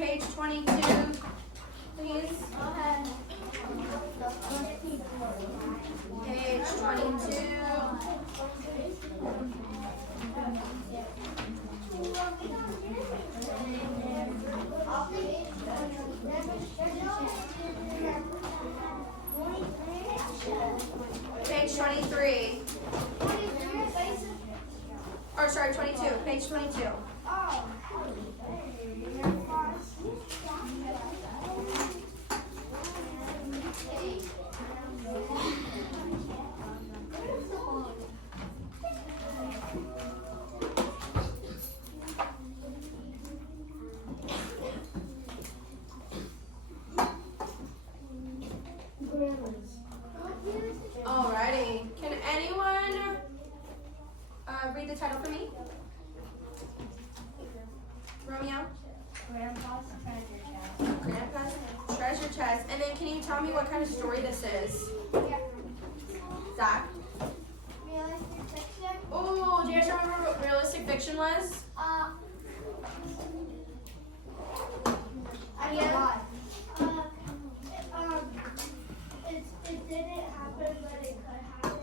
page 22, please? Page 22. Page 23. Or sorry, 22. Page 22. Alrighty. Can anyone read the title for me? Romeo? Grandpa's treasure chest. Grandpa's treasure chest. And then can you tell me what kind of story this is? Yeah. Zach? Realistic fiction. Oh, do you guys remember what realistic fiction was? I forgot. It didn't happen, but it could happen.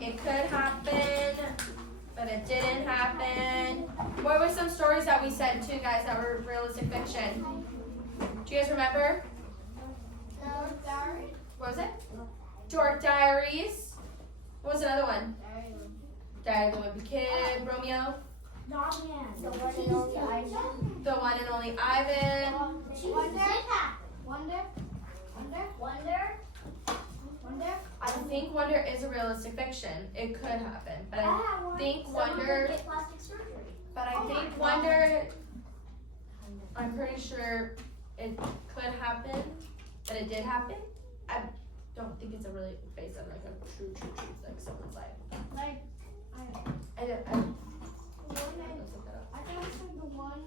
It could happen, but it didn't happen. What were some stories that we said too, guys, that were realistic fiction? Do you guys remember? Diary. What was it? Dork Diaries. What was another one? Diary of the Wimpy Kid, Romeo. Dogman. The one and only Ivan. The one and only Ivan. Wonder. I think Wonder is a realistic fiction. It could happen, but I think Wonder. Get plastic surgery. But I think Wonder. I'm pretty sure it could happen, but it did happen. I don't think it's a really based on like a true like someone's life. Like, I don't. I think it's like the one.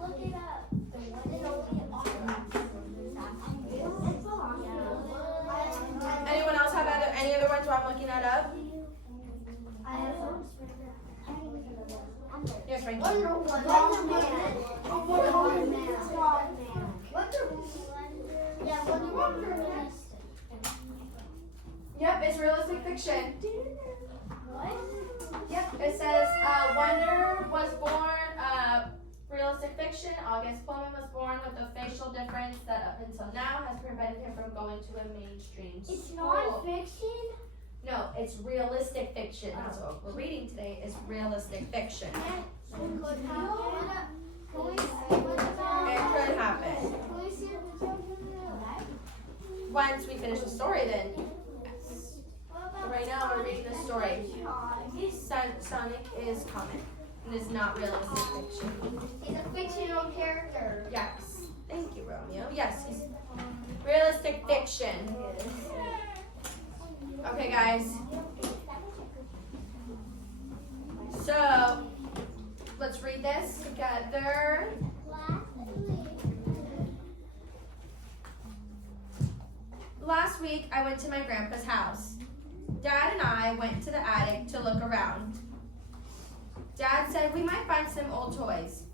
Look it up. The one and only Anyone else have any other ones while I'm looking that up? I have Yes, Frankie. Wonder Woman. Wonder Woman. Yeah, Wonder Woman. Yep, it's realistic fiction. What? Yep, it says Wonder was born, realistic fiction. August Pullman was born with a facial difference that up until now has prevented him from going to a mainstream school. It's non-fiction? No, it's realistic fiction. That's what we're reading today is realistic fiction. It could happen. It could happen. Once we finish the story then. Right now we're reading the story. Sonic is comic. It is not realistic fiction. He's a fictional character. Yes. Thank you, Romeo. Yes, he's realistic fiction. Okay, guys. So, let's read this together. Last week, I went to my grandpa's house. Dad and I went to the attic to look around. Dad said we might find some old toys.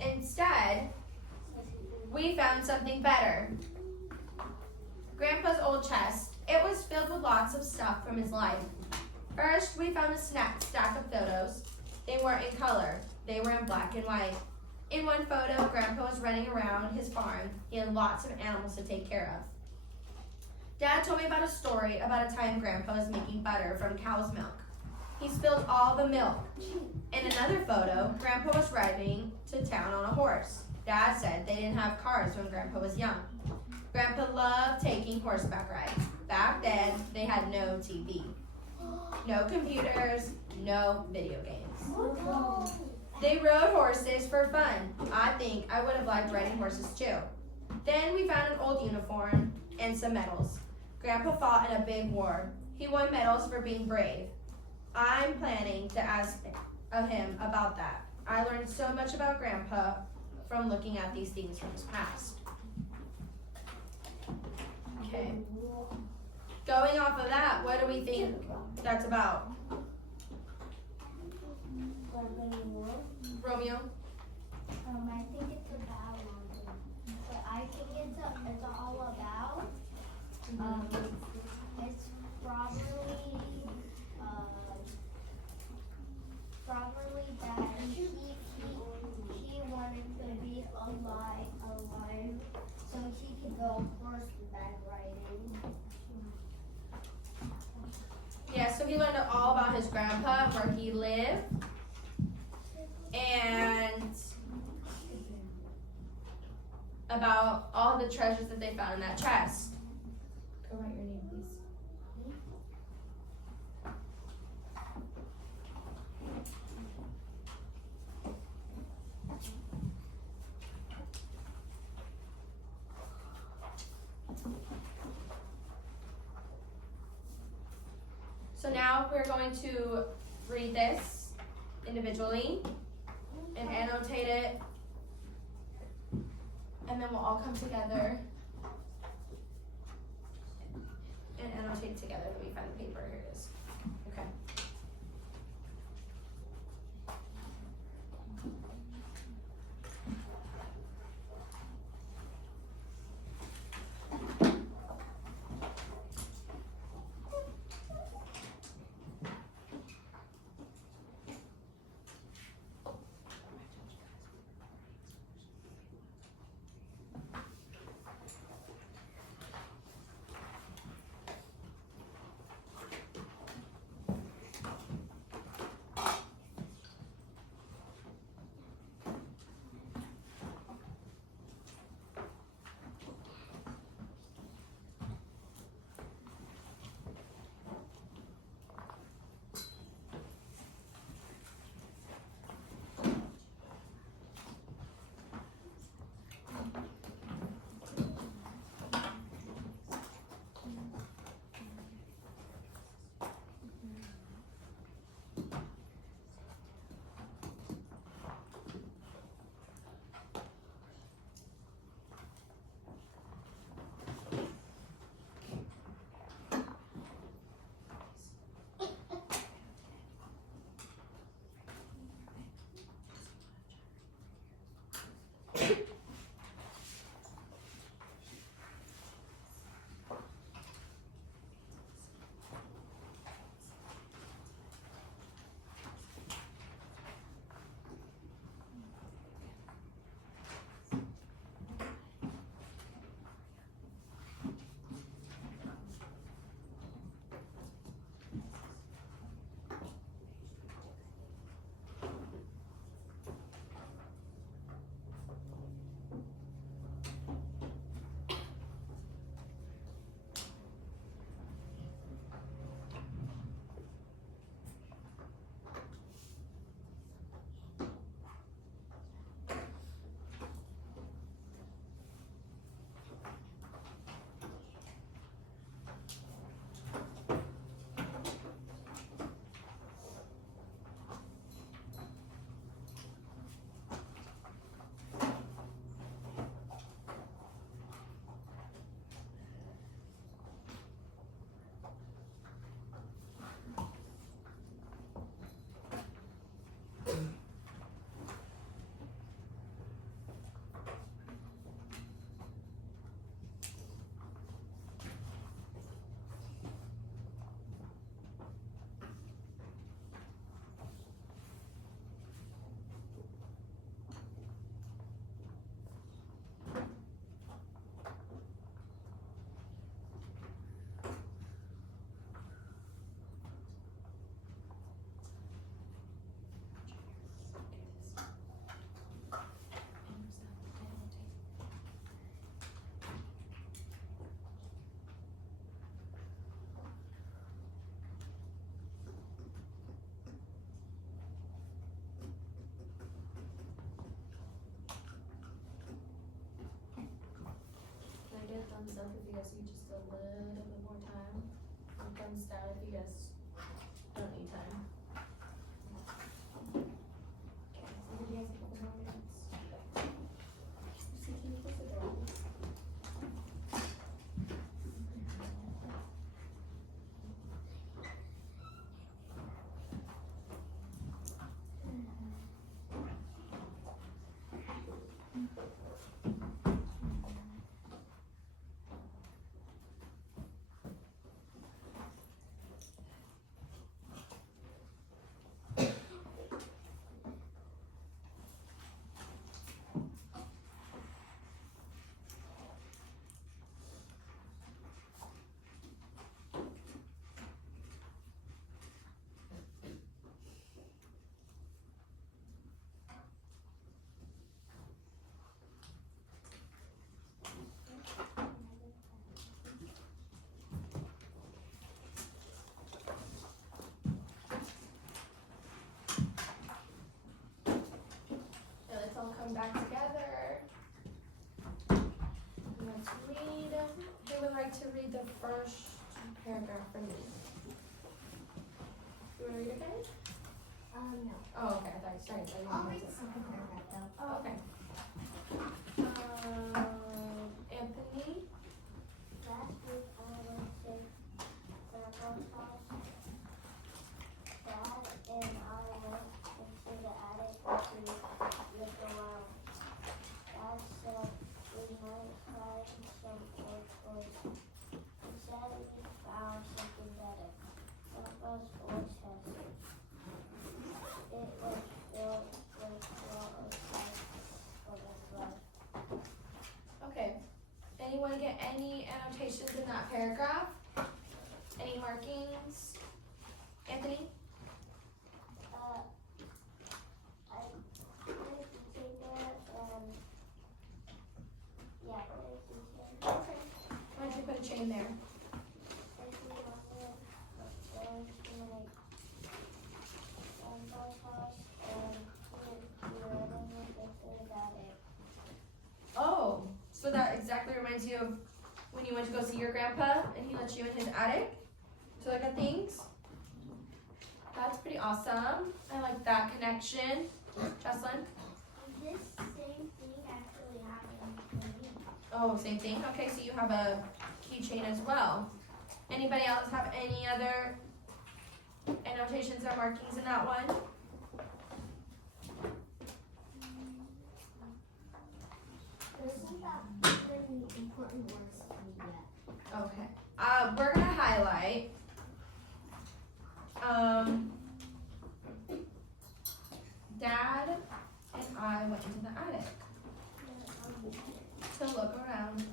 Instead, we found something better. Grandpa's old chest. It was filled with lots of stuff from his life. First, we found a stack of photos. They weren't in color. They were in black and white. In one photo, Grandpa was running around his farm. He had lots of animals to take care of. Dad told me about a story about a time Grandpa was making butter from cow's milk. He spilled all the milk. In another photo, Grandpa was riding to town on a horse. Dad said they didn't have cars when Grandpa was young. Grandpa loved taking horseback rides. Back then, they had no TV, no computers, no video games. They rode horses for fun. I think I would have liked riding horses too. Then we found an old uniform and some medals. Grandpa fought in a big war. He won medals for being brave. I'm planning to ask him about that. I learned so much about Grandpa from looking at these things from his past. Okay. Going off of that, what do we think that's about? War. Romeo? I think it's about but I think it's all about it's probably that he wanted to be alive so he could go horseback riding. Yeah, so he learned all about his grandpa, where he lived, and about all the treasures that they found in that chest. Go write your name, please. So now we're going to read this individually and annotate it, and then we'll all come together and annotate together. Let me find the paper. Here it is. Okay. Thumbs up if you guys need just a little bit more time. And thumbs down if you guys don't need time. Okay, so give you guys a couple more minutes. Can you please sit down? back together. Let's read. Who would like to read the first paragraph for me? You want to read it, guys? No. Oh, okay. I thought you started. I'll read the second paragraph though. Oh, okay. Anthony. Last week I went to Grandpa's house. Dad and I went into the attic to look around. Dad said we might find some old toys. He said we found something better. Grandpa's old chest. It was filled with all of sight of his blood. Okay. Anyone get any annotations in that paragraph? Any markings? Anthony? I put a teacher there and yeah, put a teacher. Okay. Why don't you put a chain there? If you want to upstairs to my grandpa's house and he read in the picture about it. Oh, so that exactly reminds you of when you went to go see your grandpa and he let you in his attic to look at things? That's pretty awesome. I like that connection. Jocelyn? This same thing actually happened to me. Oh, same thing. Okay, so you have a keychain as well. Anybody else have any other annotations or markings in that one? Isn't that really important words to me yet? Okay. We're gonna highlight Dad and I went into the attic to look around.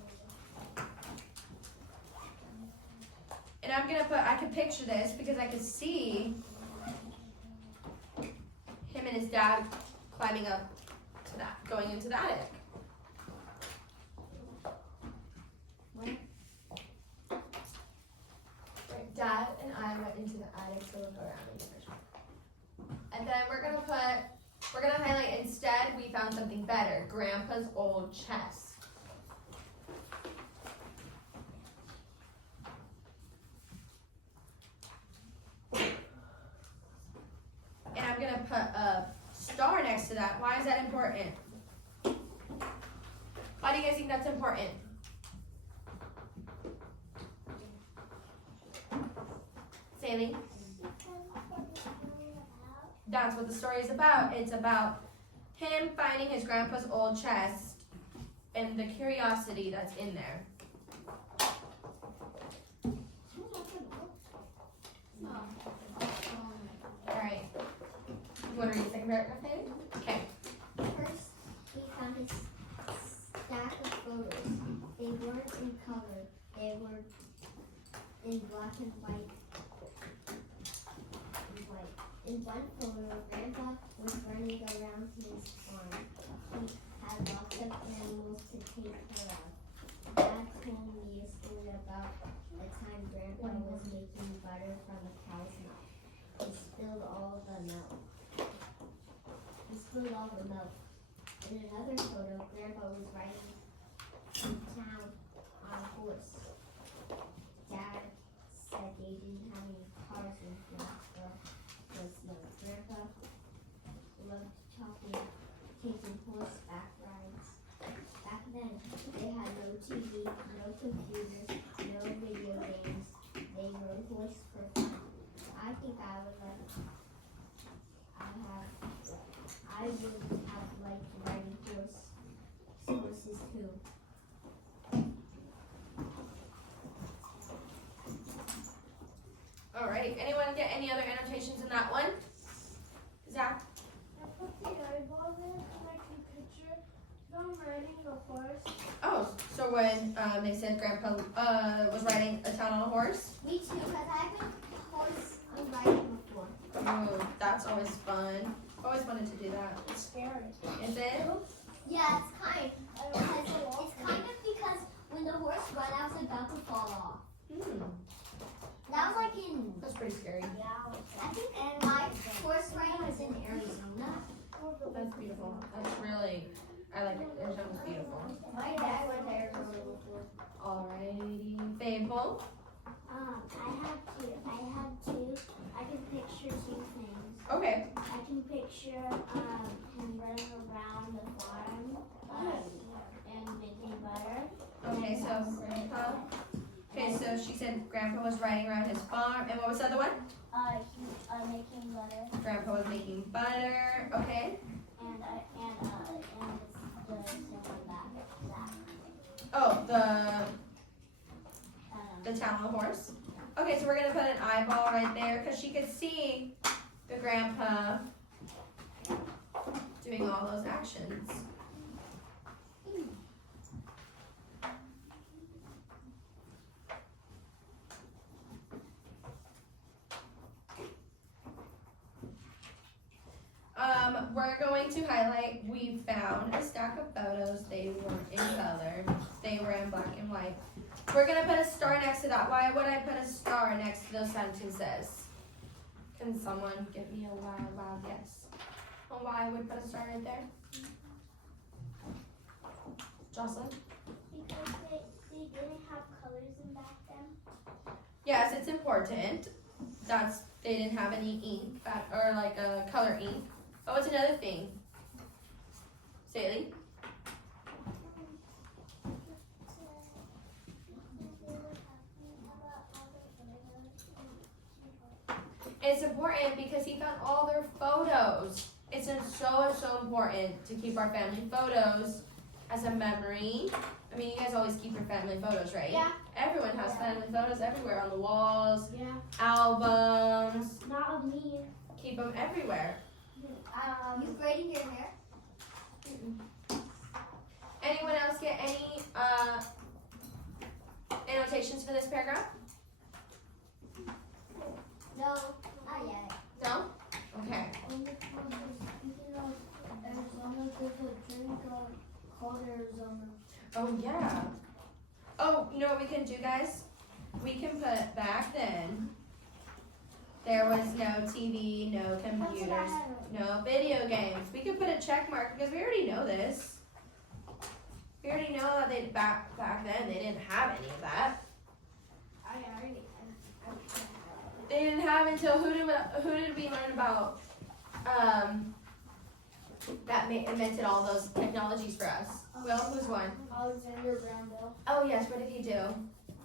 And I'm gonna put, I can picture this because I could see him and his dad climbing up to that, going into the attic. Where? Right, Dad and I went into the attic to look around. And then we're gonna highlight instead, we found something better, Grandpa's old chest. And I'm gonna put a star next to that. Why is that important? Why do you guys think that's important? Sailing? That's what the story is about. It's about him finding his grandpa's old chest and the curiosity that's in there. Alright. You want to read the second paragraph, Haley? Okay. First, we found his stack of photos. They weren't in color. They were in black and white. In one photo, Grandpa was running around his farm. He had lots of animals to take care of. Dad told me a story about the time Grandpa was making butter from a cow's milk. He spilled all the milk. In another photo, Grandpa was riding in town on a horse. Dad said they didn't have any cars in Florida. Grandpa loved taking horseback rides. Back then, they had no TV, no computers, no video games. They rode horse for fun. I think I would have liked riding horses too. Alright, anyone get any other annotations in that one? Zach? I put the eyeball in to make the picture. I'm riding a horse. Oh, so when they said Grandpa was riding a town on a horse? Me too, because I've been horse riding before. Oh, that's always fun. Always wanted to do that. It's scary. Is it? Yeah, it's kind. It's kind of because when the horse ran, I was about to fall off. That was like in. That's pretty scary. Yeah. I think my horse riding was in Arizona. That's beautiful. That's really I like it. Arizona's beautiful. My dad went to Arizona before. Alrighty. Fable. I have two. I can picture two things. Okay. I can picture him running around the farm and making butter. Okay, so Grandpa. Okay, so she said Grandpa was riding around his farm, and what was the other one? Making butter. Grandpa was making butter. Okay. And it's the silver back. Oh, the Talon horse. Okay, so we're gonna put an eyeball right there because she could see the Grandpa doing all those actions. We're going to highlight, we found a stack of photos. They weren't in color. They were in black and white. We're gonna put a star next to that. Why would I put a star next to those sentences? Can someone give me a wild guess on why I would put a star right there? Jocelyn? Because they didn't have colors in back then. Yes, it's important. They didn't have any ink or like a color ink. Oh, it's another thing. Saley? It's important because he found all their photos. It's so important to keep our family photos as a memory. I mean, you guys always keep your family photos, right? Yeah. Everyone has family photos everywhere on the walls, Yeah. albums. Not of me. Keep them everywhere. You braiding your hair? Anyone else get any annotations for this paragraph? No, not yet. No? Okay. Arizona, there's a drink called Arizona. Oh, yeah. Oh, you know what we can do, guys? We can put back then, there was no TV, no computers, no video games. We could put a check mark because we already know this. We already know that back then they didn't have any of that. They didn't have until who did we learn about that invented all those technologies for us? Will, who's one? Alexander Graham Bell. Oh yes, what did he do?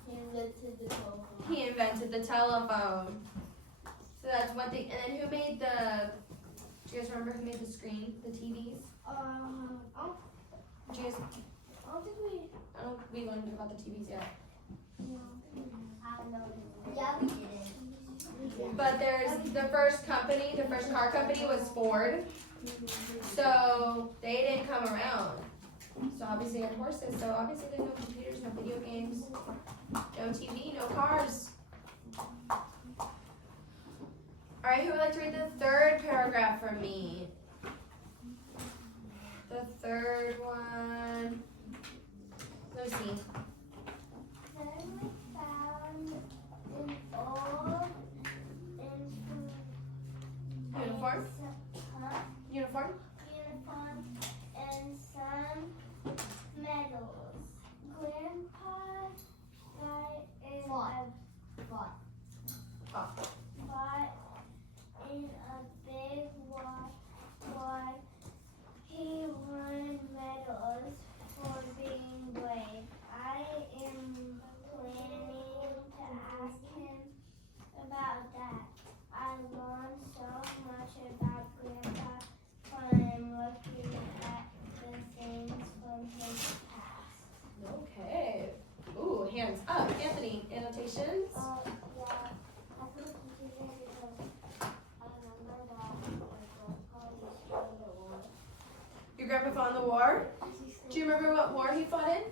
He invented the telephone. He invented the telephone. So that's one thing. And then who made do you guys remember who made the screen, the TVs? Do you guys, I don't think I don't think we learned about the TVs yet. I don't know. Yeah, we did. But there's the first car company was Ford. So they didn't come around. So obviously they had horses. So obviously there's no computers, no video games, no TV, no cars. All right, who would like to read the third paragraph for me? The third one. Lucy. Then we found an old Uniform? Uniform? uniform and some medals. Grandpa fought in a big war. He won medals for being brave. I am planning to ask him about that. I learned so much about Grandpa from looking at the things from his past. Okay. Ooh, hands up. Anthony, annotations? Yeah. I put a computer because I remember that Grandpa used to go to war. Your grandpa fought in the war? Do you remember what war he fought in?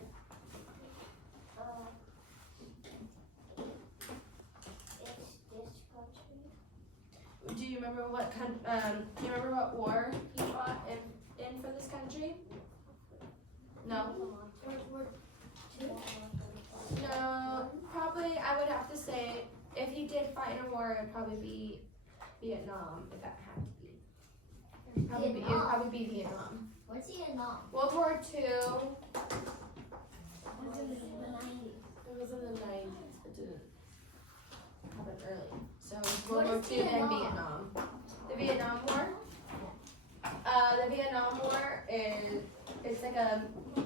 It's this country. Do you remember what war he fought in for this country? No. No, probably I would have to say if he did fight in a war, it would probably be Vietnam, if that had to be. It would probably be Vietnam. What's Vietnam? World War II. Was in the 90s. It was in the 90s. It didn't happen early. So What World War is II and Vietnam? Vietnam. The Vietnam War. The Vietnam War is it's like a I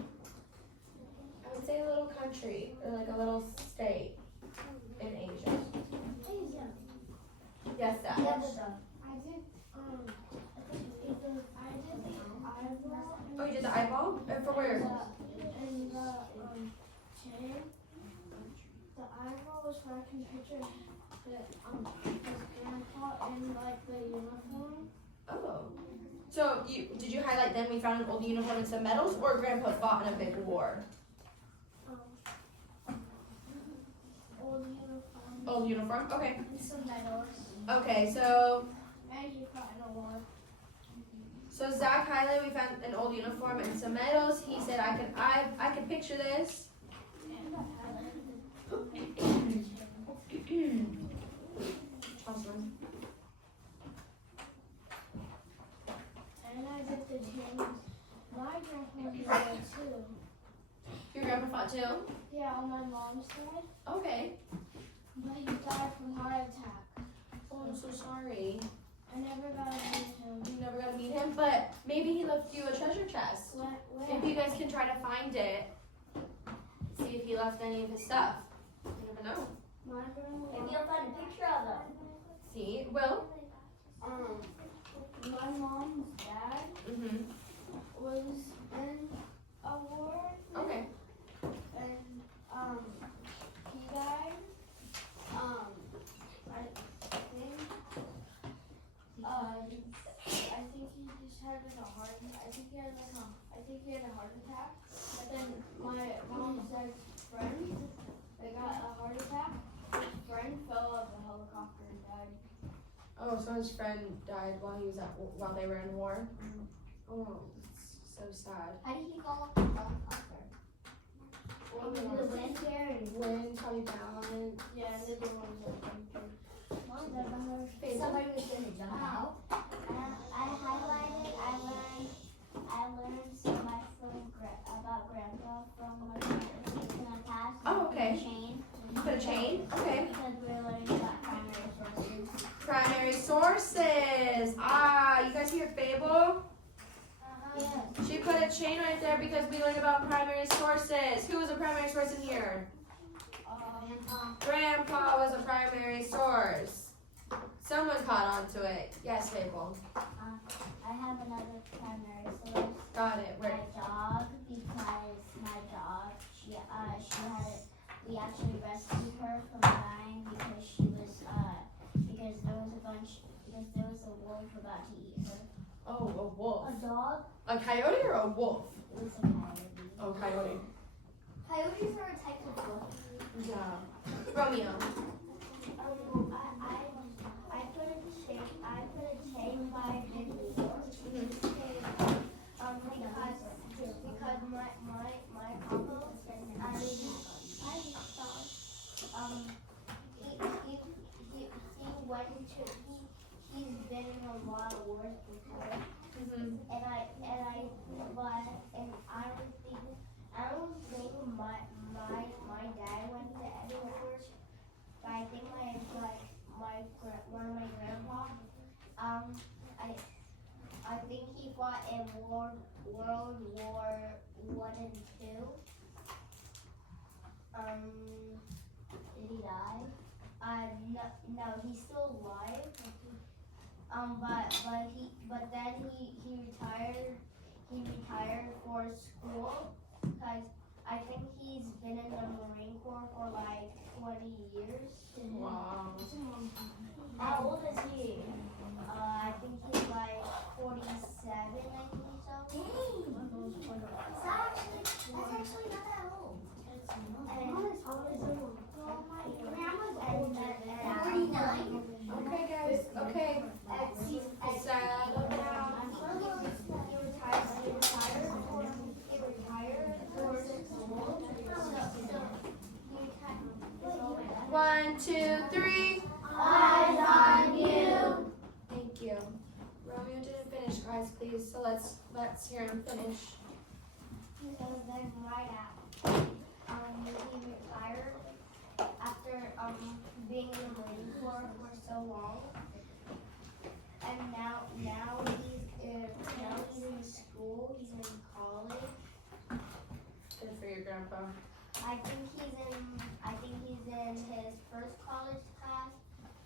would say a little country or like a little state in Asia. Yes, Dad. I did Oh, you did the eyeball? And for where? And the chain, the eyeball was where I can picture that his grandpa in like the uniform. Oh. So did you highlight then we found an old uniform and some medals, or Grandpa fought in a big war? Old uniform Old uniform. Okay. and some medals. Okay. So And he fought in a war. Zach highlighted we found an old uniform and some medals. He said I could picture this. Awesome. And I did the chains. My grandpa was there too. Your grandpa fought too? Yeah, on my mom's side. Okay. But he died from heart attack. Oh, I'm so sorry. I never got to meet him. You never got to meet him, but maybe he left you a treasure chest. Where? Maybe you guys can try to find it. See if he left any of his stuff. You never know. My grandma. Maybe you'll find a picture of them. See? Will? My mom's dad Mm-hmm. was in a war. Okay. And he died. I think he just had like a heart. I think he had a heart attack. But then my mom's dad's friend, they got a heart attack. His friend fell off a helicopter and died. Oh, so his friend died while they were in war? Oh, it's so sad. How did he fall off the helicopter? Well, The wind there and Wind, probably balance. yeah, and the other ones are somebody was gonna jump out. I highlighted. I learned so much about Grandpa from my past. Oh, okay. Chain. You put a chain? Okay. Because we're learning about primary sources. Primary sources. Ah, you guys hear Fable? Yeah. She put a chain right there because we learned about primary sources. Who was a primary source in here? Grandpa was a primary source. Someone caught on to it. Yes, Fable. I have another primary source. Got it. My Where? dog, because my dog, she had, we actually rescued her from dying because she was, because there was a wolf about to eat her. Oh, a wolf. A dog? A coyote or a wolf? It was a coyote. Oh, coyote. Coyotes are a type of wolf. Yeah. Romeo. I put a chain by big wolf. Because my uncle, he's been in a lot of wars before. And I don't think my dad went to any wars, but I think one of my grandpa, I think he fought in World War I and II. Did he die? No, he's still alive. But then he retired. He retired for school because I think he's been in the Marine Corps for like 20 years. Wow. How old is he? I think he's like 47, I think so. That's actually not that old. And 49. Okay, guys. Okay. Settle down. He retired for school. 1, 2, 3. Eyes on you. Thank you. Romeo didn't finish. eyes, please. So let's hear him finish. So then right after, he retired after being in the Marine Corps for so long, and now he's in school. He's in college. Good for your grandpa. I think he's in his first college class.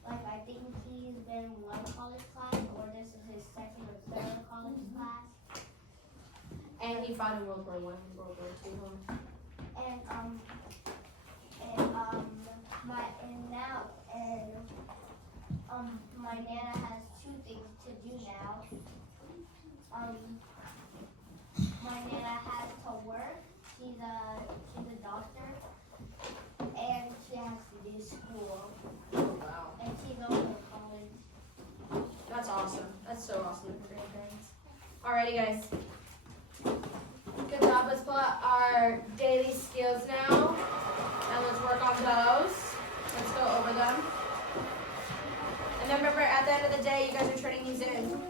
Like I think he's been one college class, or this is his second or third college class. And he fought in World War I, World War II. Huh? My Nana has two things to do now. My Nana has to work. She's a doctor, and she has to do school. Oh wow. And she's also in college. That's awesome. That's so awesome for grandparents. Alrighty, guys. Good job. Let's pull out our daily skills now, and let's work on those. Let's go over them. And then remember, at the end of the day, you guys are turning these in.